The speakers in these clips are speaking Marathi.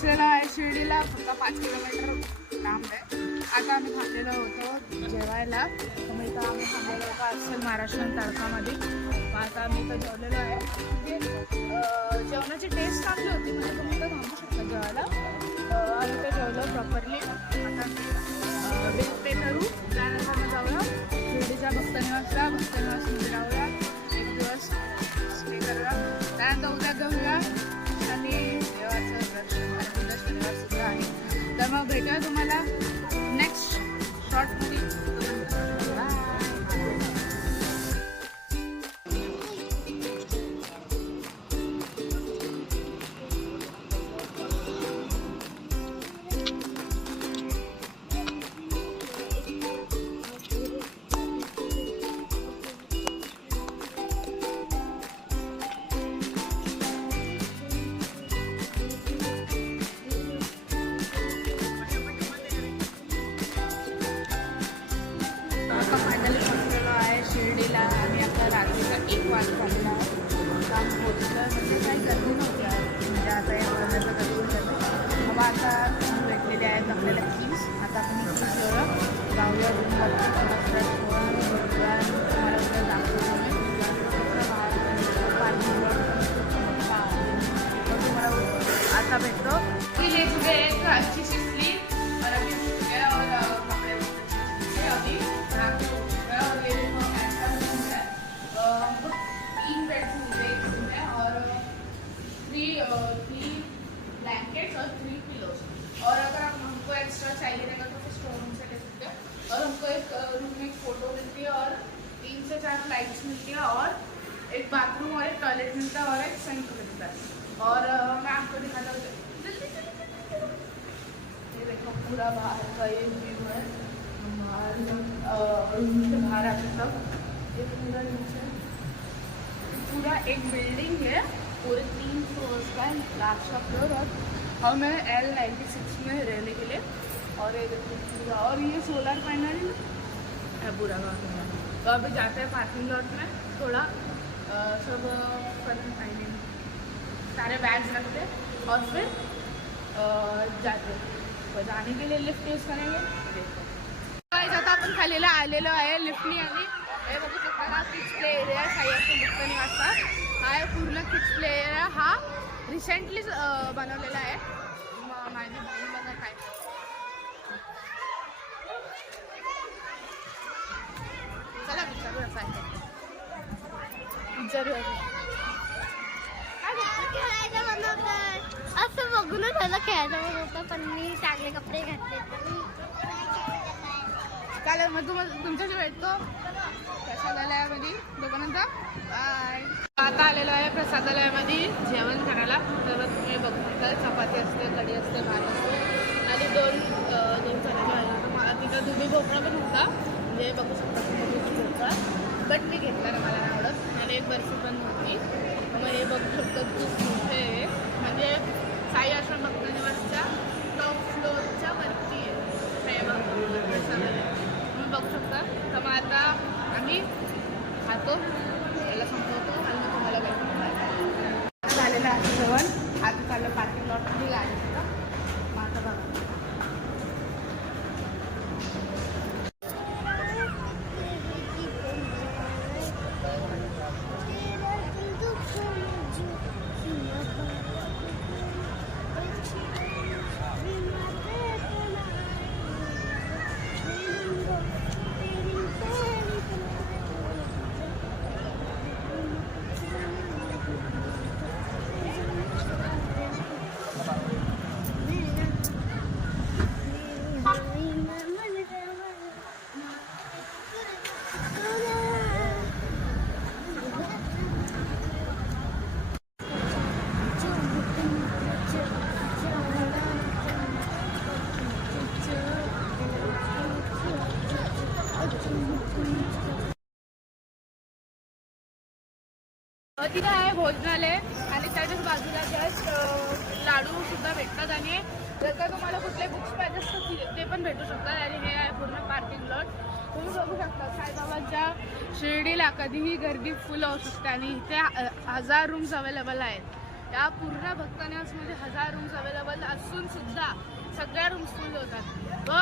पोहोचलेलो आहे शिर्डीला. फक्त 5 किलोमीटर लांब आहे. आता आम्ही थांबलेलो होतो जेवायला. तर इथं आम्ही थांबलेलो होतो अस्सल महाराष्ट्रीयन तडकामध्ये. आता आम्ही इथं जेवलेलो आहे. म्हणजे जेवणाची टेस्ट चांगली होती. म्हणजे तुम्ही इथं थांबू शकता जेवायला. आम्ही इथं जेवलो प्रॉपरली. आता बिल पे करू. त्यानंतर मग जाऊया शिर्डीच्या भक्तनिवासला. भक्तनिवासमध्ये राहूया. एक दिवस स्टे करूया. त्यानंतर उद्या घेऊया आणि देवाचं दर्शन आणि उद्या शनिवार सुद्धा आहे. तर मग भेटूया तुम्हाला नेक्स्ट शॉर्टमध्ये. फायनली पोहोचलेलो आहे शिर्डीला. आणि आता रात्रीचा 1 वाजता झालेला आहे. काम पोहोचलं म्हणजे काही गर्दी नव्हती आहे. म्हणजे आता या वळणाचं गर्दी करते. मग आता भेटलेले आहेत आपल्याला कीज. आता आपण कीज घेऊया जाऊया रूमवरती. तुम्हाला उद्या दाखवतो मी. आता भेटतो की हे तुझे एक अच्छी सी स्लीप और अभी और कपड़े अभी रात को और ये देखो ऐसा रूम है. हमको 3 बेड्स मिलते हैं एक रूम में और 3 ब्लैंकेट्स और 3 पिलोज. और अगर हमको एक्स्ट्रा चाहिए रहेगा तो फिर स्टोर रूम से ले सकते हैं. और हमको एक रूम में एक फोटो मिलती है और 3 से 4 लाइट्स मिलती है और एक बाथरूम और एक टॉयलेट मिलता है और एक सिंक मिलता है. और मैं आपको दिखाता हूँ. ये देखो पूरा बाहर का ये व्यू है. रूम से बाहर आके सब ये पूरा नीचे पूरा एक बिल्डिंग है. पूरे 3 फ्लोर्स का है. लास्ट का फ्लोर. और मैं L96 में रहने के लिए. और ये देखो पूरा. और ये सोलर पैनल है पूरा का. तो अभी जाते हैं पार्किंग लॉट में. थोड़ा सब फाइनिंग सारे बैग्स रखते और फिर जाते. तो जाने के लिए लिफ्ट यूज करेंगे. देखो आता आपण खालीला आलेलो आहे लिफ्टनी. आणि हे बघू शकता हा किड्स प्ले एरिया आहे. साई भक्तनिवासचा हा आहे पूर्ण किड्स प्ले एरिया. हा रिसेंटली बनवलेला आहे. माझी बहीण बघा काय. चला विचारूया काय विचारूया. असं बघूनच त्याला खेळायला होतं. पण मी चांगले कपडे घातले. चालेल मग तुमच्याशी भेटतो प्रसादालयामध्ये. तोपर्यंत बाय. आता आलेलो आहे प्रसादालयामध्ये जेवण करायला. तर तुम्ही बघू शकता चपाती असते, कढी असते, भात असते आणि दोन चण्याचे आहे. तर मला तिथं दुधी भोपळा पण होता. म्हणजे बघू शकता दुधी भोपळा. बट मी घेतला ना, मला नाही आवडत. आणि एक बर्फी पण होती. मग हे बघू शकतो खूप मोठे आहे. म्हणजे साई आश्रम भक्तनिवासच्या टॉप फ्लोअरच्या वरती आहे प्रसादालय. तुम्ही बघू शकता. तर मग आता आम्ही खातो, याला संपवतो आणि मग तुम्हाला भेटतो. झालेलं आहे जेवण. आता चाललं पार्किंग लॉटमध्ये गाडी. मग आता बघा तिथे आहे भोजनालय आणि त्याच्याच बाजूला जस्ट लाडू सुद्धा भेटतात. आणि जर का तुम्हाला कुठले बुक्स पाहिजे असतात ते पण भेटू शकतात. आणि हे आहे पूर्ण पार्किंग लॉट. तुम्ही बघू शकता साईबाबांच्या शिर्डीला कधीही गर्दी फुल होऊ शकते. आणि इथे 1000 रूम्स अवेलेबल आहेत. या पूर्ण भक्तनिवासमध्ये 1000 रूम्स अवेलेबल असून सुद्धा सगळ्या रूम्स फुल होतात. व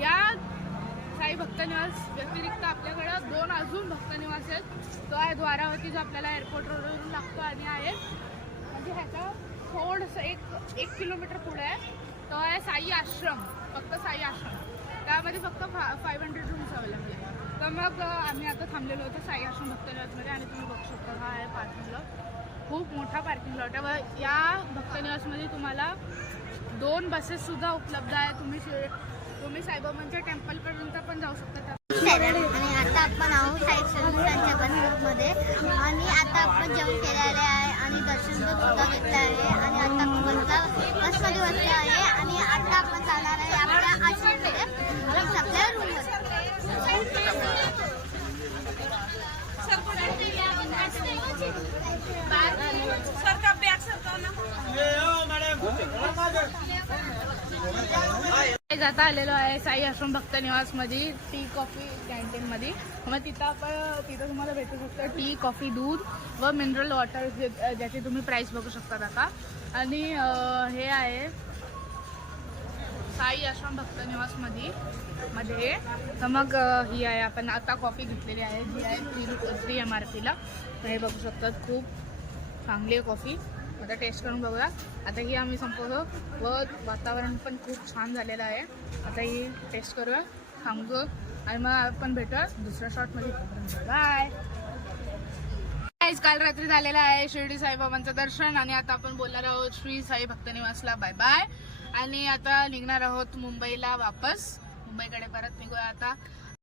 या साई भक्तनिवास व्यतिरिक्त आपल्याकडं 2 अजून भक्तनिवास आहेत. तो आहे द्वारावती जो आपल्याला एअरपोर्ट रोडवरून लागतो आणि आहे म्हणजे ह्याचा थोडंसं 1 किलोमीटर पुढे आहे. तो आहे साई आश्रम, फक्त साई आश्रम. त्यामध्ये फक्त 500 रूम्स अवेलेबल आहे. तर मग आम्ही आता थांबलेलो होतो साई आश्रम भक्तनिवासमध्ये आणि तुम्ही बघू शकता हा आहे पार्किंग लॉट. खूप मोठा पार्किंग लॉट आहे व या भक्तनिवासमध्ये तुम्हाला 2 बसेससुद्धा उपलब्ध आहे. तुम्ही साईबाबांच्या टेम्पलपर्यंत पण जाऊ शकता. आणि आता आपण आहोत साई संस्थांच्या बसमध्ये आणि आता आपण जेवण केलेले आहे आणि दर्शन पण सुद्धा घेतलं आहे आणि आता आपण बसमध्ये बसले आहे आणि आता आपण जाणार आहे आपल्या आश्रममध्ये आणि आपल्या रूममध्ये. जाता आलेलो आहे साई आश्रम भक्तनिवास मध्ये टी कॉफी कॅन्टीन मध्ये. मग तिथं तुम्हाला भेटू शकतं टी कॉफी दूध व मिनरल वॉटर ज्याची तुम्ही प्राइस बघू शकता आता. आणि हे आहे साई आश्रम भक्तनिवास मध्ये. तर मग ही आहे आपण आता कॉफी घेतलेली आहे जी आहे 3 MRPला. हे बघू शकतात खूप चांगली आहे कॉफी. आता टेस्ट करून बघूया. आता ही आम्ही संपवतो व वातावरण पण खूप छान झालेलं आहे. आता ही टेस्ट करूया सांगतो आणि मग आपण भेटूया दुसऱ्या शॉटमध्ये. बाय. काल रात्री झालेलं आहे शिर्डी साईबाबांचं दर्शन आणि आता आपण बोलणार आहोत श्री साई भक्तनिवासला. Bye bye. आणि आता निघणार आहोत मुंबईला वापस. मुंबईकडे परत निघूया आता.